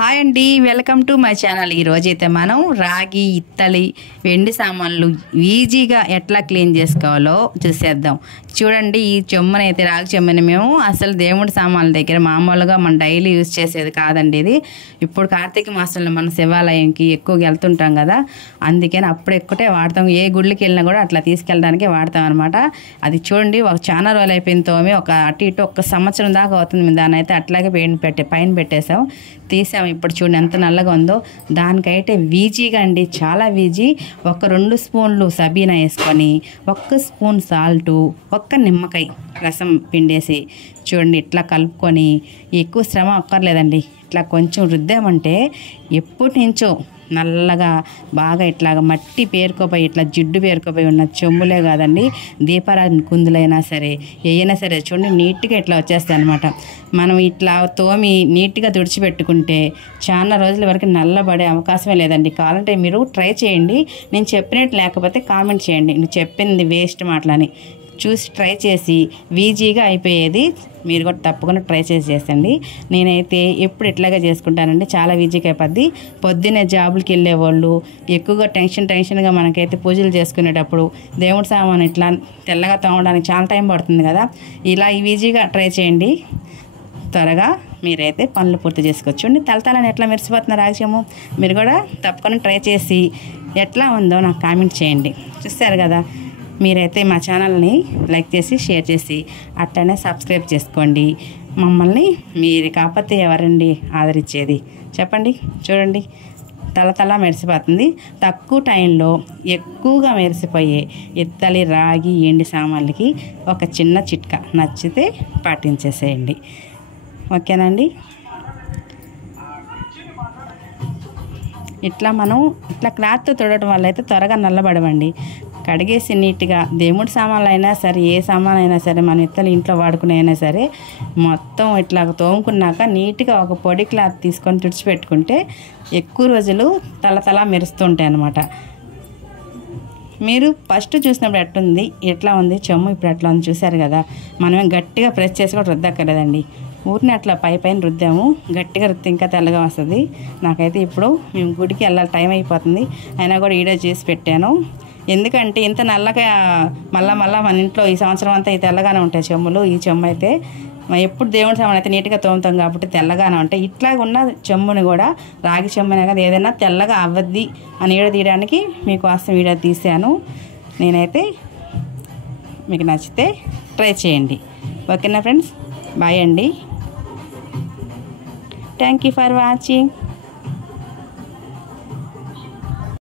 Hi అండి, welcome to my channel. ఈరోజైతే మనం రాగి, ఇత్తలి, వెండి సామాన్లు ఈజీగా ఎట్లా క్లీన్ చేసుకోవాలో చూసేద్దాం. చూడండి, ఈ చెమ్మనైతే రాగి చెమ్మని మేము అసలు దేవుడి సామాన్ల దగ్గర మామూలుగా మనం డైలీ యూజ్ చేసేది కాదండి. ఇది ఇప్పుడు కార్తీక మాసంలో మనం శివాలయంకి ఎక్కువగా వెళ్తుంటాం కదా, అందుకని అప్పుడు ఎక్కువే వాడతాం. ఏ గుళ్ళకి వెళ్ళినా కూడా అట్లా తీసుకెళ్ళడానికి వాడతాం అనమాట. అది చూడండి, ఒక చాలా రోజులు అయిపోయిన తోమి ఒక అటు ఇటు ఒక సంవత్సరం దాకా అవుతుంది. దాని అయితే అట్లాగే పైన పెట్టేసాం, తీసాం. ఇప్పుడు చూడండి ఎంత నల్లగా ఉందో. దానికైతే వీజీగా అండి, చాలా వీజీ. ఒక 2 స్పూన్లు సబీనా వేసుకొని, 1 స్పూన్ సాల్టు, 1 నిమ్మకాయ రసం పిండేసి చూడండి ఇట్లా కలుపుకొని, ఎక్కువ శ్రమ అక్కర్లేదండి. ఇట్లా కొంచెం రుద్దామంటే ఎప్పటి నుంచో నల్లగా బాగా ఇట్లాగా మట్టి పేరుకోపోయి ఇట్లా జిడ్డు పేరుకోపోయి ఉన్న చెంబులే కాదండి, దీపారాధన కుందులైనా సరే ఏమైనా సరే చూడండి నీట్గా ఇట్లా వచ్చేస్తాయి అనమాట. మనం ఇట్లా తోమి నీట్గా తుడిచిపెట్టుకుంటే చాలా రోజుల వరకు నల్లబడే అవకాశమే లేదండి. కావాలంటే మీరు ట్రై చేయండి. నేను చెప్పినట్టు లేకపోతే కామెంట్ చేయండి, నువ్వు చెప్పింది వేస్ట్ మాటలని. చూసి ట్రై చేసి వీజీగా అయిపోయేది మీరు కూడా తప్పకుండా ట్రై చేసేయండి. నేనైతే ఎప్పుడు ఇట్లాగే చేసుకుంటానండి, చాలా వీజీగా అయిపోద్ది. పొద్దున్నే జాబులకి వెళ్ళేవాళ్ళు ఎక్కువగా టెన్షన్గా మనకైతే పూజలు చేసుకునేటప్పుడు దేవుడి సామాను ఇట్లా తెల్లగా తోమడానికి చాలా టైం పడుతుంది కదా, ఇలా ఈజీగా ట్రై చేయండి. త్వరగా మీరైతే పనులు పూర్తి చేసుకోవచ్చు. తలతలని ఎట్లా మెరిసిపోతున్నారు రాజ్యము, మీరు కూడా తప్పకుండా ట్రై చేసి ఎట్లా ఉందో నాకు కామెంట్ చేయండి. చూస్తారు కదా, మీరైతే మా ఛానల్ని లైక్ చేసి షేర్ చేసి అట్లనే సబ్స్క్రైబ్ చేసుకోండి. మమ్మల్ని మీరు కాకపోతే ఎవరండి ఆదరించేది చెప్పండి. చూడండి తల మెరిసిపోతుంది. తక్కువ టైంలో ఎక్కువగా మెరిసిపోయే ఇత్తలి, రాగి, ఎండి సామాన్లకి ఒక చిన్న చిట్కా నచ్చితే పాటించేసేయండి. ఓకేనండి. మనం ఇట్లా క్లాత్తో తొడటం వల్ల అయితే త్వరగా నల్లబడవండి. కడిగేసి నీట్గా దేవుడి సామాన్లు అయినా సరే, ఏ సామాన్ అయినా సరే, మన ఇత్తలు ఇంట్లో వాడుకునే అయినా సరే మొత్తం ఇట్లా తోముకున్నాక నీట్గా ఒక పొడి క్లాత్ తీసుకొని తుడిచిపెట్టుకుంటే ఎక్కువ రోజులు తల మెరుస్తుంటాయి అన్నమాట. మీరు ఫస్ట్ చూసినప్పుడు ఎట్టుంది, ఎట్లా ఉంది చెమ్ము, ఇప్పుడు ఎట్లా ఉంది చూసారు కదా. మనమే గట్టిగా ప్రెస్ చేసి కూడా రుద్దక్కర్లేదండి, ఊరిని అట్లా పైన రుద్దాము. గట్టిగా రుద్ది ఇంకా తెల్లగా వస్తుంది. నాకైతే ఇప్పుడు మేము గుడికి వెళ్ళాలి, టైం అయిపోతుంది, అయినా కూడా వీడియో చేసి పెట్టాను. ఎందుకంటే ఇంత నల్లగా మళ్ళా మన ఇంట్లో ఈ సంవత్సరం అంతా ఈ తెల్లగానే ఉంటాయి చెమ్ములు. ఈ చెమ్ము అయితే ఎప్పుడు దేవుడి సామాన్ అయితే నీట్గా తోముతాం కాబట్టి తెల్లగానే ఉంటాయి. ఇట్లా ఉన్న చెమ్ముని కూడా రాగి చెమ్మునే కదా ఏదైనా తెల్లగా అవ్వద్ది అని వీడియో తీయడానికి మీకోసం వీడియో తీసాను. నేనైతే మీకు నచ్చితే ట్రై చేయండి. ఓకేనా ఫ్రెండ్స్, బాయ్ అండి. Thank you for watching.